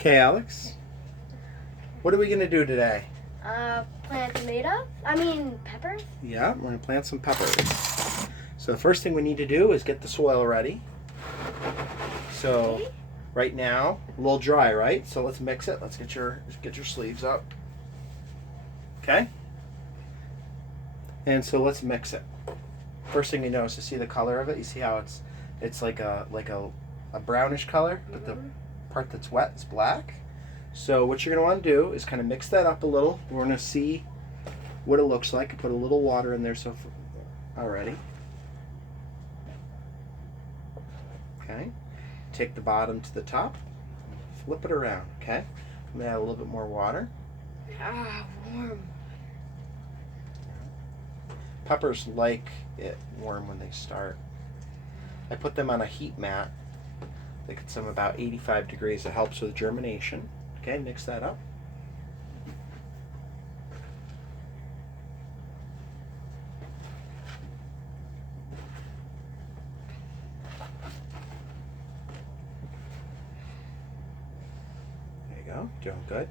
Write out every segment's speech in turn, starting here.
Okay, Alex, what are we going to do today? Plant peppers. Yeah, we're going to plant some peppers. So the first thing we need to do is get the soil ready. So Okay. right now, a little dry, right? So let's mix it. Let's get your sleeves up. Okay? And so let's mix it. First thing you notice is see the color of it. You see how it's like a brownish color, but the part that's wet is black. So what you're going to want to do is kind of mix that up a little. We're going to see what it looks like. Put a little water in there already. Okay. Take the bottom to the top. Flip it around. Okay. I'm going to add a little bit more water. Warm. Peppers like it warm when they start. I put them on a heat mat. They get some about 85 degrees. It helps with germination. Okay, mix that up. There you go, doing good.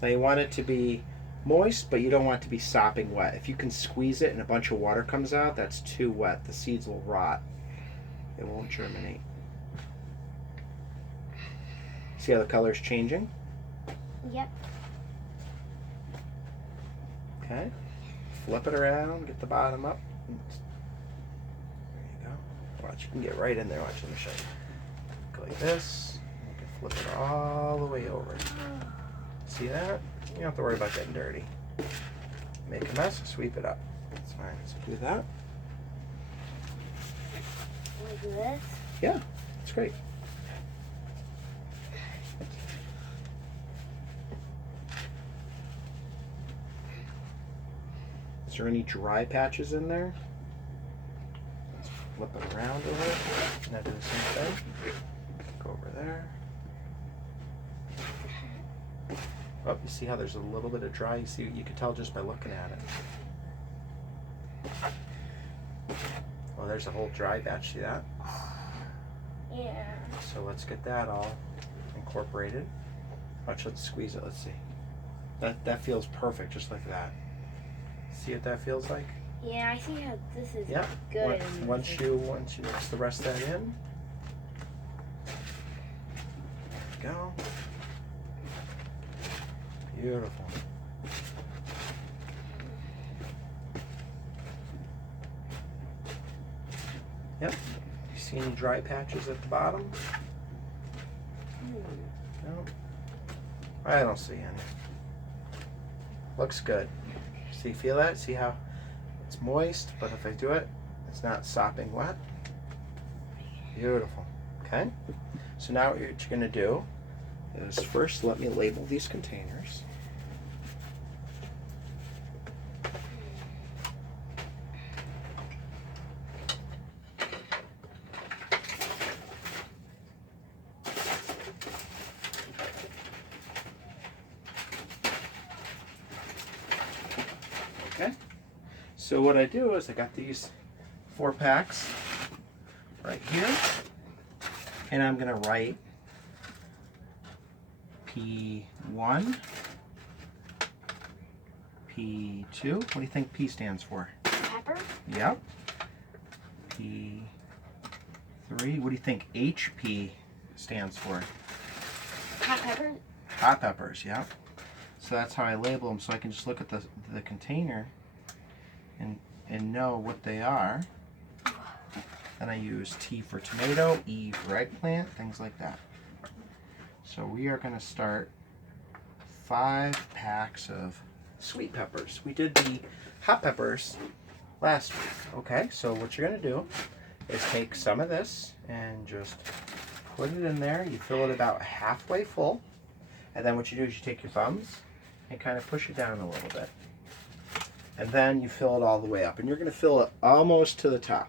Now you want it to be moist, but you don't want it to be sopping wet. If you can squeeze it and a bunch of water comes out, that's too wet. The seeds will rot. It won't germinate. See how the color's changing? Yep. Okay. Flip it around, get the bottom up. There you go. Watch, you can get right in there. Watch, let me show you. Go like this. You can flip it all the way over. See that? You don't have to worry about getting dirty. Make a mess, sweep it up. That's fine. So do that. Like this? Yeah, that's great. Is there any dry patches in there? Let's flip it around a little. And I do the same thing. Go over there. Oh, you see how there's a little bit of dry? You can tell just by looking at it. Oh, there's a whole dry batch. See that? Yeah. So let's get that all incorporated. Watch, let's squeeze it. Let's see. That feels perfect, just like that. See what that feels like? Yeah, I see how this is Yeah. good. Once you mix the rest of that in. There you go. Beautiful. Yep. You see any dry patches at the bottom? No. I don't see any. Looks good. See, feel that? See how it's moist, but if I do it, it's not sopping wet. Beautiful. Okay. So now what you're going to do is first let me label these containers. Okay. So what I do is I got these 4 packs right here, and I'm going to write P1, P2. What do you think P stands for? Pepper? Yep. P3. What do you think HP stands for? Hot pepper? Hot peppers, yep. So that's how I label them, so I can just look at the container and know what they are. Then I use T for tomato, E for eggplant, things like that. So we are going to start 5 packs of sweet peppers. We did the hot peppers last week. Okay, so what you're going to do is take some of this and just put it in there. You fill it about halfway full. And then what you do is you take your thumbs and kind of push it down a little bit. And then you fill it all the way up. And you're going to fill it almost to the top.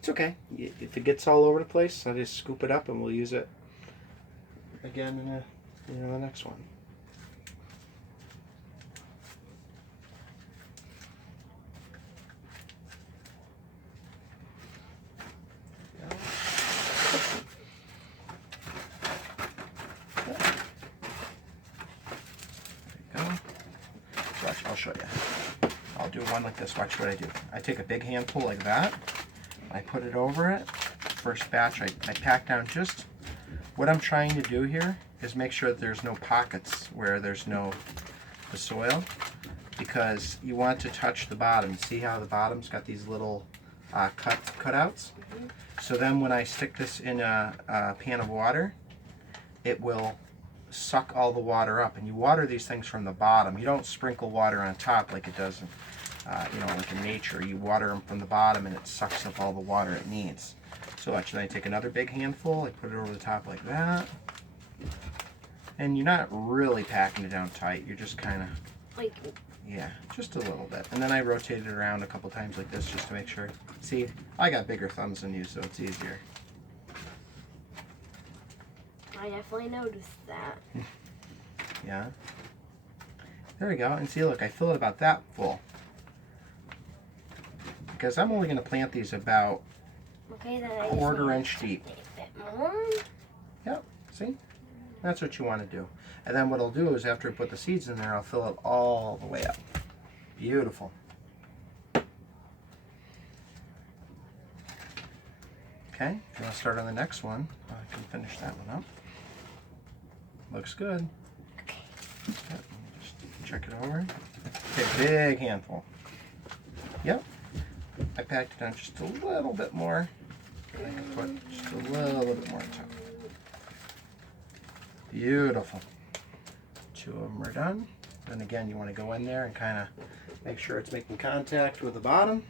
It's okay. If it gets all over the place, I just scoop it up and we'll use it again in the next one. Watch, I'll show you. I'll do one like this. Watch what I do. I take a big handful like that. I put it over it. First batch, I pack down just what I'm trying to do here is make sure that there's no pockets where there's no the soil, because you want to touch the bottom. See how the bottom's got these little cutouts? Mm-hmm. So then when I stick this in a pan of water, it will suck all the water up. And you water these things from the bottom. You don't sprinkle water on top like it does like in nature. You water them from the bottom and it sucks up all the water it needs. So actually I take another big handful, I put it over the top like that. And you're not really packing it down tight, you're just kind of, Like, yeah, just a little bit. And then I rotate it around a couple times like this just to make sure. See, I got bigger thumbs than you, so it's easier. I definitely noticed that. Yeah. There we go. And see, look, I fill it about that full. Because I'm only going to plant these about Okay, then I quarter just inch deep. need a bit more. Yep, see? That's what you want to do. And then what I'll do is after I put the seeds in there, I'll fill it all the way up. Beautiful. Okay, if you want to start on the next one, I can finish that one up. Looks good. Okay. Yep, let me just check it over. Okay, big handful. Yep. I packed it down just a little bit more. I can put just a little bit more on top. Beautiful. 2 of them are done. Then again, you want to go in there and kind of make sure it's making contact with the bottom.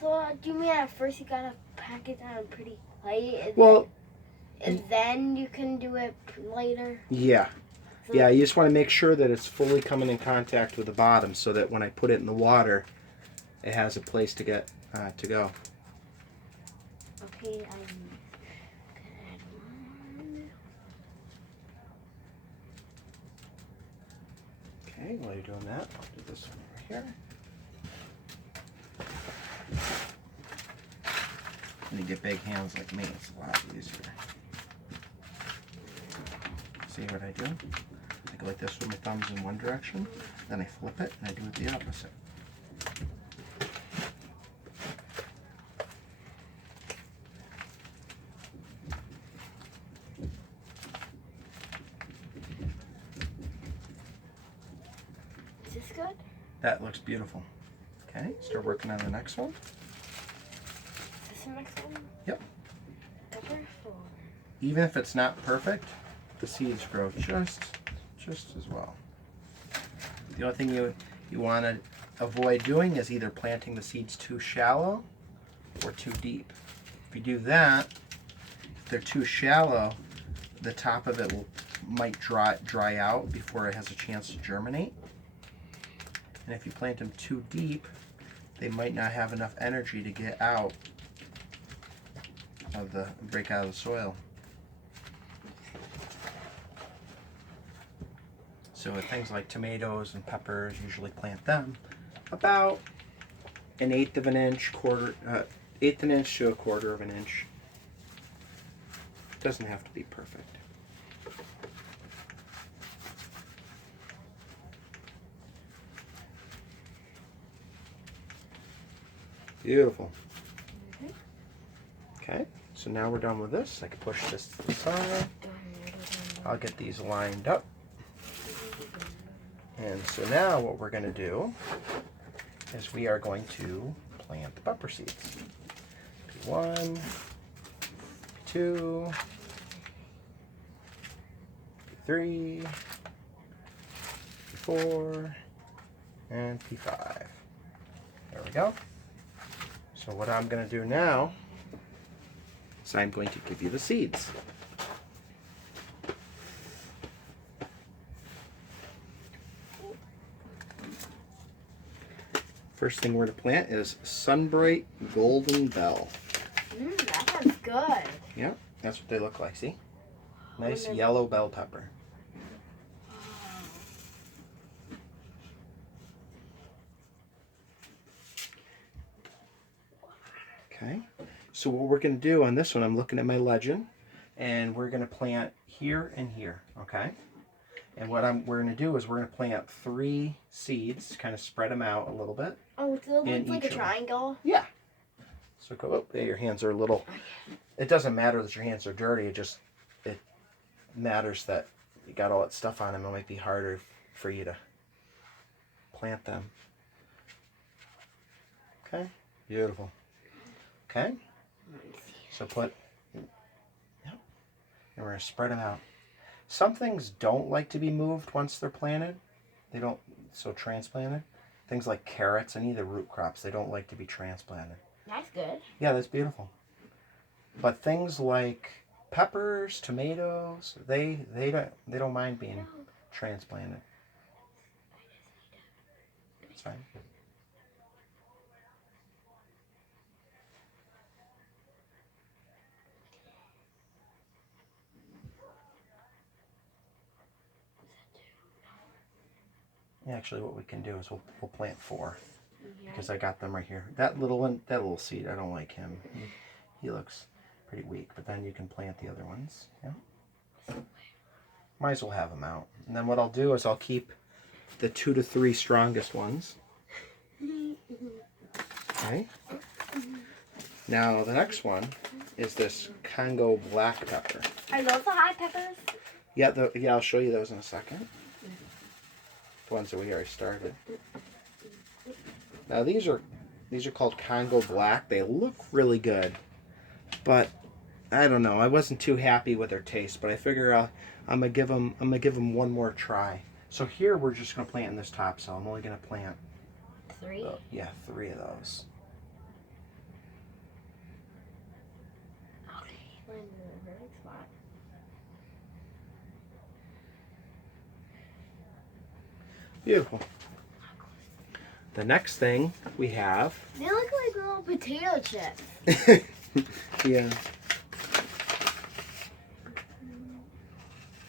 So, do you mean at first you gotta pack it down pretty light? Well, And then you can do it later? yeah. So, Yeah, you just want to make sure that it's fully coming in contact with the bottom so that when I put it in the water, it has a place to get to go. Okay, I'm gonna add one. Okay, while you're doing that, I'll do this one over here. When you get big hands like me, it's a lot easier. See what I do? I go like this with my thumbs in one direction, then I flip it and I do it the opposite. Is this good? That looks beautiful. Okay, start working on the next one. Is this the next one? Yep. Pepper or? Even if it's not perfect, the seeds grow just as well. The only thing you want to avoid doing is either planting the seeds too shallow or too deep. If you do that, if they're too shallow, the top of it might dry out before it has a chance to germinate. And if you plant them too deep, they might not have enough energy to get out of break out of the soil. So with things like tomatoes and peppers, usually plant them about 1/8 of an inch, 1/8 an inch to 1/4 of an inch. Doesn't have to be perfect. Beautiful. Okay, so now we're done with this. I can push this to the side. I'll get these lined up. And so now what we're going to do is we are going to plant the pepper seeds. P1, P2, P3, P4, and P5. There we go. So what I'm going to do now is I'm going to give you the seeds. First thing we're going to plant is Sunbright Golden Bell. That sounds good. Yeah, that's what they look like, see? Nice then- yellow bell pepper. Okay, so what we're going to do on this one, I'm looking at my legend, and we're going to plant here and here, okay? And what we're going to do is we're going to plant 3 seeds, kind of spread them out a little bit. Oh, so it in looks like each a of 'em. triangle. Yeah. So go up there. Your hands are a little. It doesn't matter that your hands are dirty. It matters that you got all that stuff on them. It might be harder for you to plant them. Okay. Beautiful. Okay. So put. Yep. And we're going to spread them out. Some things don't like to be moved once they're planted. They don't. So transplanted. Things like carrots, any of the root crops, they don't like to be transplanted. That's good. Yeah, that's beautiful. But things like peppers, tomatoes, they don't mind being transplanted. It's fine. Actually, what we can do is we'll plant 4 because I got them right here. That little one, that little seed, I don't like him. He looks pretty weak. But then you can plant the other ones. Yeah. Might as well have them out. And then what I'll do is I'll keep the 2 to 3 strongest ones. Okay. Now the next one is this Congo black pepper. Are those the hot peppers? Yeah, I'll show you those in a second. The ones that we already started. Now these are called Congo black. They look really good, but I don't know. I wasn't too happy with their taste, but I figure I'm gonna give them one more try. So here we're just gonna plant in this top cell. I'm only gonna plant 3. 3 of those. Okay, we're in the perfect spot. Beautiful. The next thing we have. They look like little potato chips. Yeah.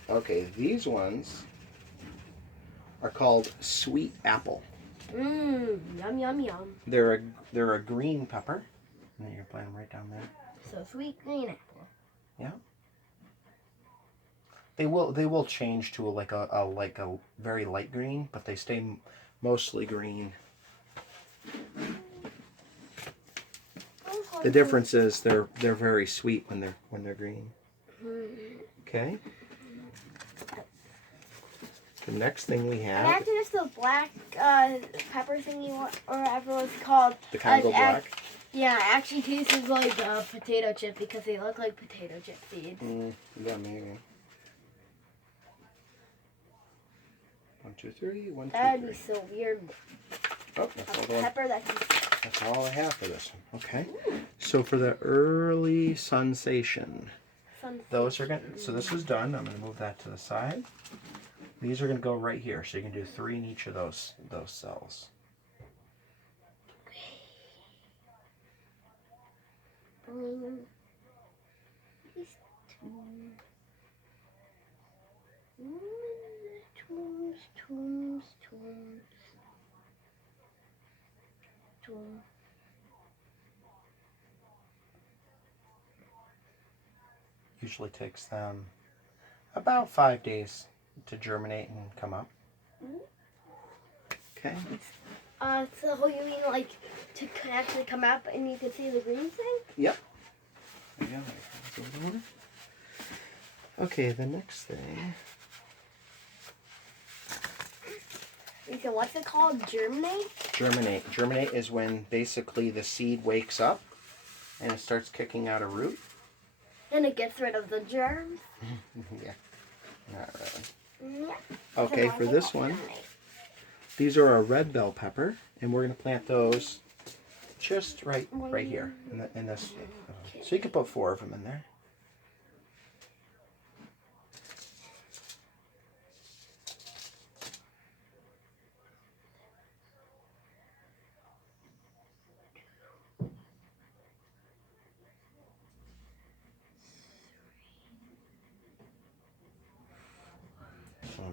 Okay, these ones are called sweet apple. Yum yum yum. They're a green pepper. And you're planting them right down there. So sweet green apple. Yeah. They will change to like a very light green, but they stay mostly green. The difference is they're very sweet when they're green. Okay. The next thing we have. Imagine if the black pepper thingy or whatever it's called. The Congo black. Yeah, actually tastes like a potato chip because they look like potato chip seeds. Yeah, maybe. 1, 2, 3. 1, 2, 3. That'd be so weird. Oh, that's all A the one. pepper That's all I have for this one. Okay. So for the early sensation, those are gonna. So this is done. I'm gonna move that to the side. These are gonna go right here. So you can do 3 in each of those cells. Usually takes them about 5 days to germinate and come up. Okay. So you mean like to actually come up and you can see the green thing? Yep. There you go. Okay, the next thing. So what's it called? Germinate? Germinate. Germinate is when basically the seed wakes up and it starts kicking out a root. And it gets rid of the germs? Yeah. Not really. Yeah. Okay, for this one, these are a red bell pepper, and we're going to plant those just right here in this. So you can put 4 of them in there.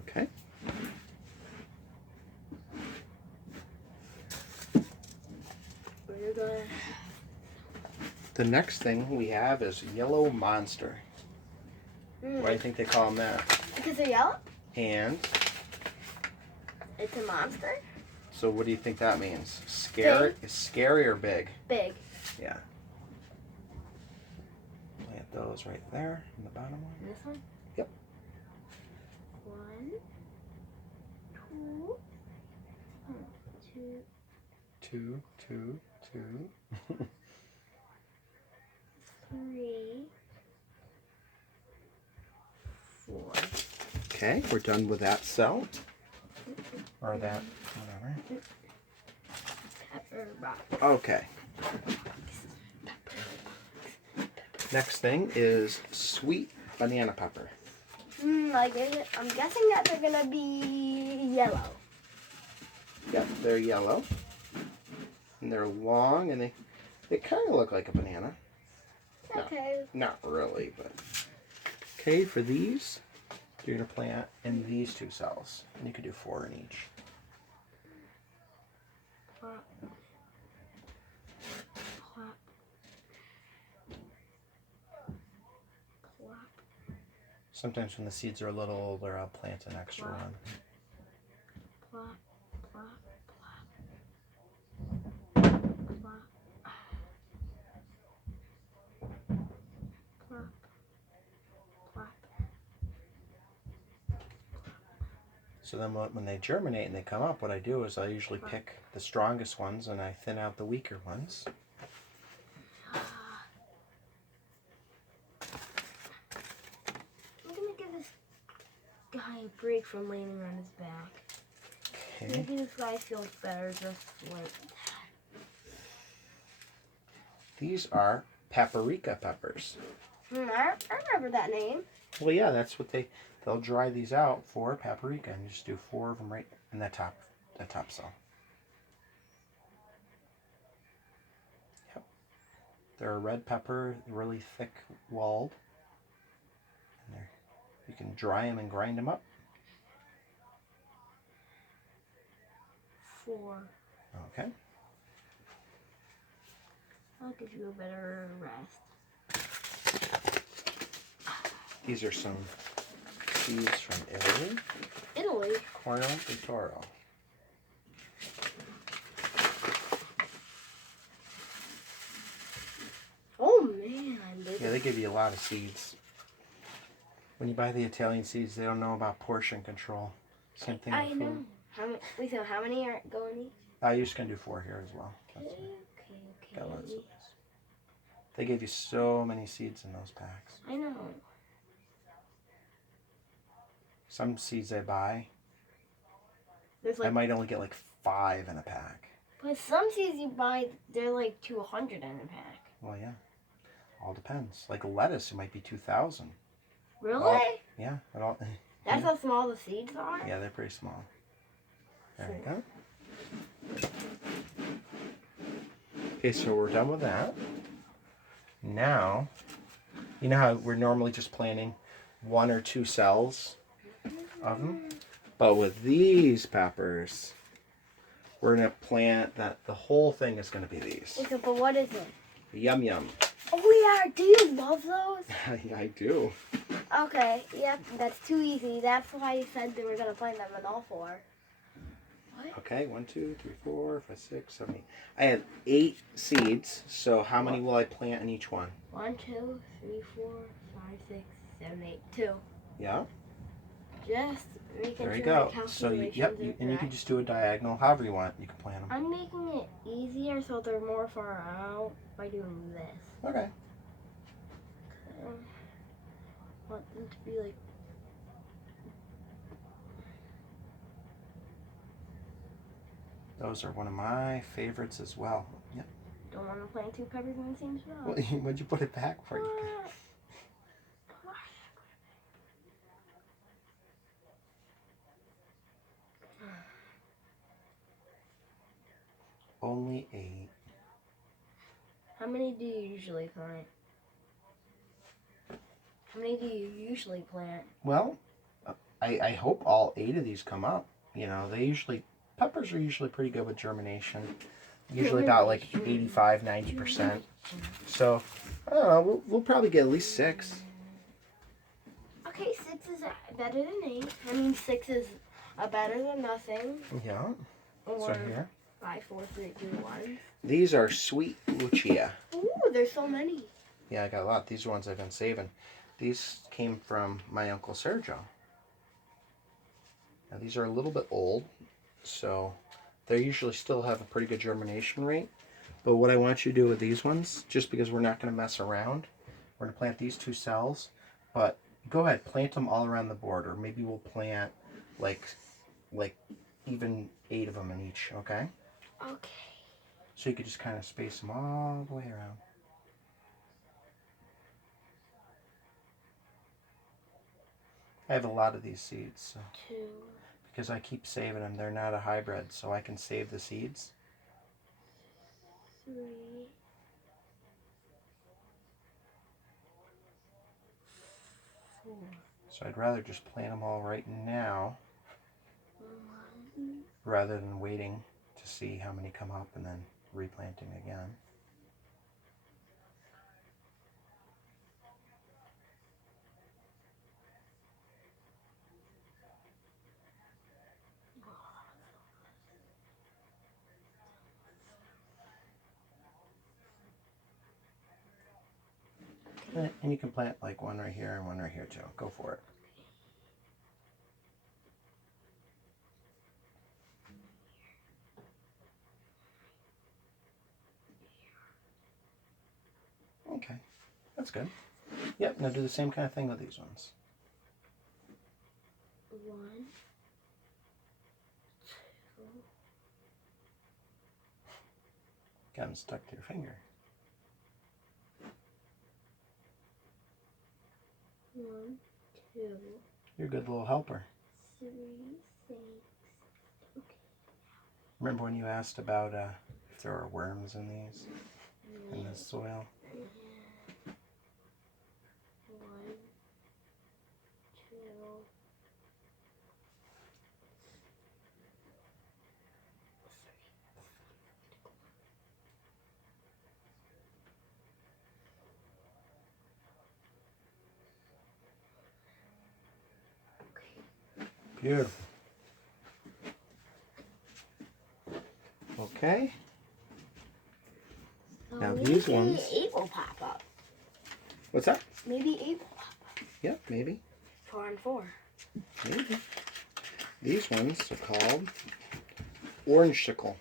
Okay. The next thing we have is yellow monster. Why do you think they call them that? Because they're yellow? And It's a monster? so what do you think that means? Scary? Is scary or big? Big. Yeah. Plant those right there in the bottom one. This one? Yep. 1, 2, 2, 2, 2, 2. 3, 4. Okay, we're done with that cell. Or that, whatever. Pepper box. Okay. Next thing is sweet banana pepper. I'm guessing that they're gonna be yellow. Yep, they're yellow. And they're long and they kind of look like a banana. No. Okay. Not really, but. Okay, for these, you're going to plant in these 2 cells. And you could do 4 in each. Plop. Plop. Plop. Sometimes when the seeds are a little older, I'll plant an extra Wow. one. Plop. Plop. Plop. Plop. Plop. Plop. So then when they germinate and they come up, what I do is I usually pick the strongest ones and I thin out the weaker ones. I'm gonna give this guy a break from laying on his back. Okay. Maybe this guy feels better just like These are paprika peppers. I remember that name. Well, yeah, that's what they'll dry these out for paprika, and you just do 4 of them right in the top cell. Yep. They're a red pepper, really thick walled. And you can dry them and grind them up. 4. Okay. I'll give you a better rest. These are some seeds from Italy. Italy. Corno di Toro. Oh man, Yeah, they give you a lot of seeds. When you buy the Italian seeds, they don't know about portion control. Same thing with I food. know. How many are going each? I'm just going to do 4 here as well. That's Okay, it. Got lots of this. They gave you so many seeds in those packs. I know. Some seeds I buy, There's I might only get like 5 in a pack. but some seeds you buy, they're like 200 in a pack. Well, yeah. All depends. Like lettuce, it might be 2,000. Really? Well, yeah. It all, That's how small the seeds are? yeah, they're pretty small. There you go. Okay, so we're done with that. Now, you know how we're normally just planting 1 or 2 cells of them? But with these peppers, we're going to plant that the whole thing is going to be these. Okay, but what is it? Yum yum. Oh yeah, do you love those? I do. Okay, yep, that's too easy. That's why you said they were gonna plant them in all 4. What? Okay, 1, 2, 3, 4, 5, 6, 7, 8. I have 8 seeds, so how many will I plant in each one? 1, 2, 3, 4, 5, 6, 7, 8, 2. Yeah. Just making There you sure go. my So you, calculations yep, are and you can correct. just do a diagonal, however you want. You can plant them. I'm making it easier so they're more far out by doing this. Okay. Want them to be like. Those are one of my favorites as well. Yep. Don't want to plant 2 peppers in the same spot. Well, what'd you put it back for? Only 8. How many do you usually plant? How many do you usually plant? Well, I hope all 8 of these come up. You know, peppers are usually pretty good with germination. Usually about like 85, 90%. So, I don't know, we'll probably get at least 6. Okay, 6 is better than 8. I mean, 6 is better than nothing. Yeah. Or So here. 5, 4, 3, 2, 1. These are sweet Lucia. Ooh, there's so many. Yeah, I got a lot. These are ones I've been saving. These came from my Uncle Sergio. Now, these are a little bit old, so they usually still have a pretty good germination rate. But what I want you to do with these ones, just because we're not going to mess around, we're going to plant these 2 cells, but go ahead, plant them all around the border. Maybe we'll plant like even 8 of them in each, okay? Okay. So you could just kind of space them all the way around. I have a lot of these seeds, so 2, because I keep saving them. They're not a hybrid, so I can save the seeds. 3, 4, So I'd rather just plant them all right now 1. rather than waiting to see how many come up and then replanting again. And you can plant like one right here and one right here too. Go for it. Okay, that's good. Yep, now do the same kind of thing with these ones. 1, 2. Got them stuck to your finger. 1, 2, You're a good little helper. 3, 6. Okay. Remember when you asked about if there are worms in these, in the soil? 1, 2. Beautiful. Okay. Now these ones. Maybe 8 will pop up. What's that? Maybe 8 will pop up. Yep, maybe. 4 and 4. Maybe. These ones are called orange sickle.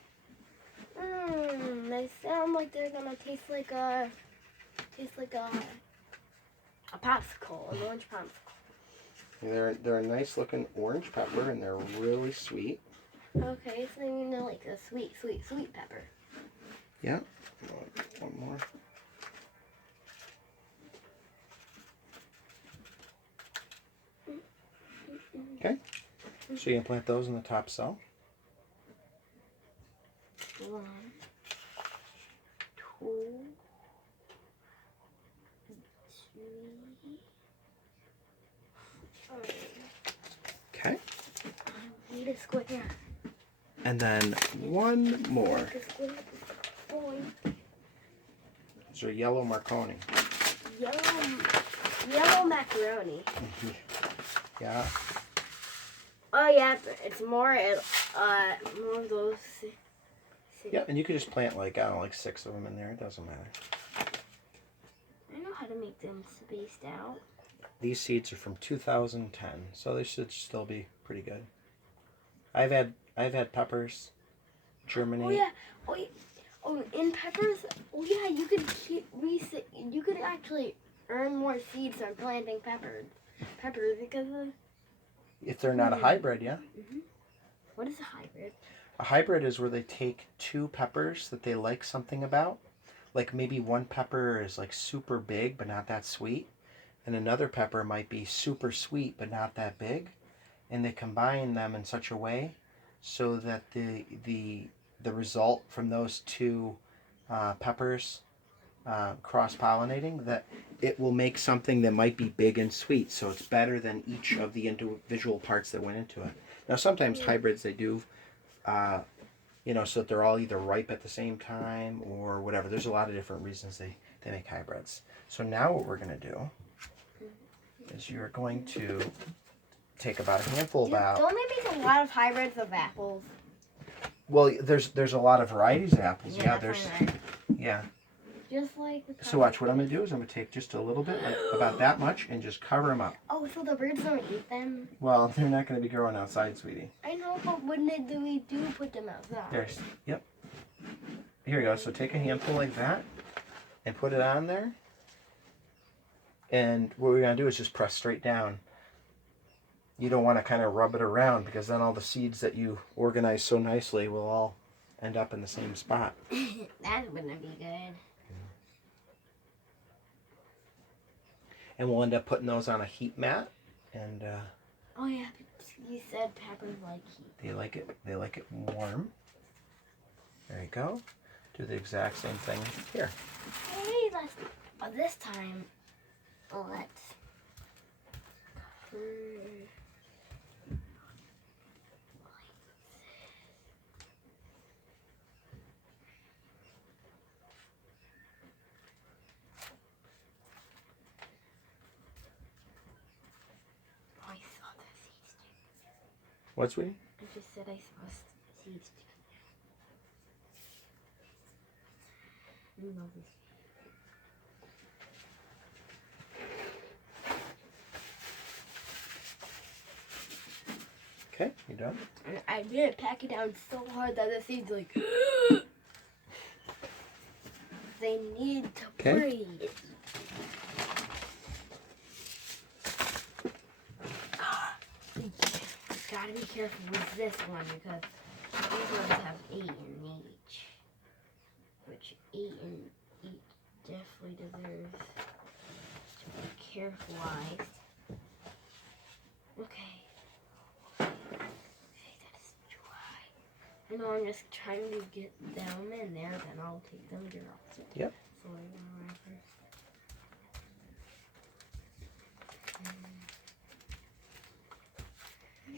They sound like they're gonna taste like a popsicle, an orange popsicle. They're a nice looking orange pepper and they're really sweet. Okay, so you know, like a sweet pepper. Yeah. One more. Okay. So you can plant those in the top cell. 1, 2, 3. Okay. I need a square. And then one more. Like a square. Boy. These are yellow Marconi. Yellow macaroni. Yeah. Oh yeah, it's more of those. Yeah, and you could just plant like, I don't know, like 6 of them in there. It doesn't matter. I know how to make them spaced out. These seeds are from 2010, so they should still be pretty good. I've had peppers germinate. Oh yeah. Oh, in peppers. Oh yeah, you could actually earn more seeds from planting peppers because of. If they're not a hybrid, yeah. What is a hybrid? A hybrid is where they take 2 peppers that they like something about. Like maybe one pepper is like super big but not that sweet. And another pepper might be super sweet but not that big. And they combine them in such a way so that the result from those 2 peppers cross-pollinating, that it will make something that might be big and sweet. So it's better than each of the individual parts that went into it. Now sometimes hybrids they do so that they're all either ripe at the same time or whatever. There's a lot of different reasons they make hybrids. So now what we're going to do is you're going to take about a handful Don't they make a lot of hybrids of apples? Well, there's a lot of varieties of apples. Yeah, that's there's right. yeah. Just like the So watch, what I'm gonna do is I'm gonna take just a little bit, like about that much, and just cover them up. Oh, so the birds don't eat them? Well, they're not gonna be growing outside, sweetie. I know, but when we do put them outside? There's, yep. Here we go. So take a handful like that, and put it on there. And what we're gonna do is just press straight down. You don't want to kind of rub it around because then all the seeds that you organize so nicely will all end up in the same spot. That wouldn't be good. And we'll end up putting those on a heat mat, and Oh yeah, you said peppers like heat. they like it. They like it warm. There you go. Do the exact same thing here. Hey, but this time, let's cover. I saw the seeds. What, sweetie? I just said I saw seeds. I love this. Okay, you done? And I did pack it down so hard that the seeds like they need to breathe. Gotta be careful with this one because these ones have 8 in each. Which 8 in each definitely deserves to be careful eyes. Okay. Okay, that is dry. I know I'm just trying to get them in there, then I'll take them girls. Yep. So wrapper.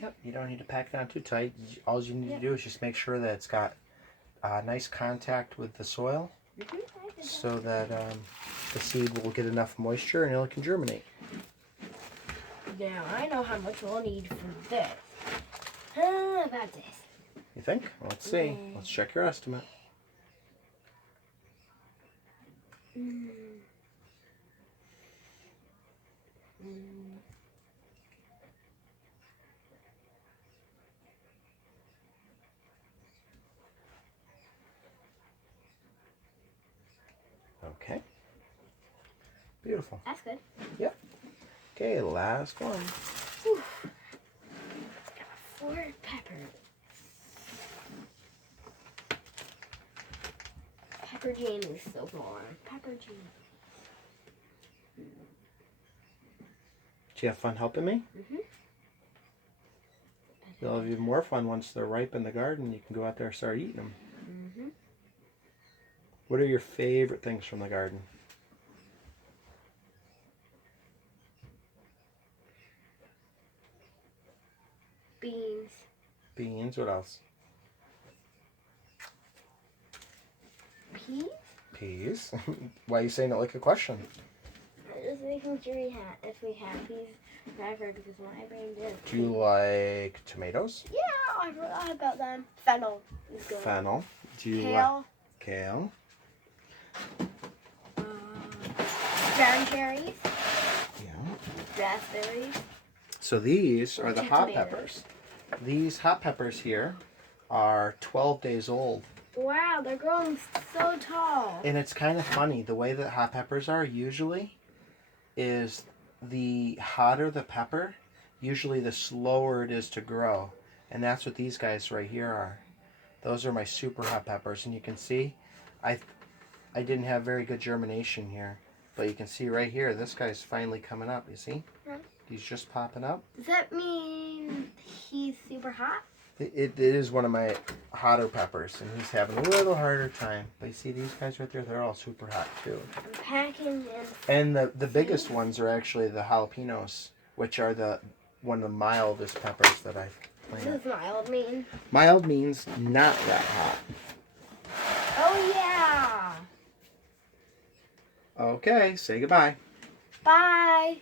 Yep. You don't need to pack it on too tight. All you need to do is just make sure that it's got nice contact with the soil, so that the seed will get enough moisture and it can germinate. Now I know how much we'll need for this. How about this? You think? Let's see. Let's check your estimate. Mm. Okay. Beautiful. That's good. Yep. Okay, last one. Whew. Got 4 peppers. Pepper Jane is so boring. Pepper Jane. Did you have fun helping me? Mhm. You'll have even more fun once they're ripe in the garden. You can go out there and start eating them. Mhm. What are your favorite things from the garden? Beans. Beans. What else? Peas? Peas. Why are you saying it like a question? Just making sure if we have peas forever because my brain did. Do you like tomatoes? Yeah, I forgot about them. Fennel is good. Fennel. Do you like Kale. kale? Brown cherries. Yeah. Raspberries. So these are the hot Tomatoes. peppers. These hot peppers here are 12 days old. Wow, they're growing so tall. And it's kind of funny, the way that hot peppers are usually is the hotter the pepper, usually the slower it is to grow. And that's what these guys right here are. Those are my super hot peppers. And you can see, I didn't have very good germination here. But you can see right here, this guy's finally coming up, you see? Yeah. He's just popping up. Does that mean he's super hot? It is one of my hotter peppers, and he's having a little harder time. But you see these guys right there? They're all super hot too. I'm packing in. And the biggest ones are actually the jalapenos, which are one of the mildest peppers that I've What planted. does mild mean? Mild means not that hot. Oh yeah. Okay, say goodbye. Bye.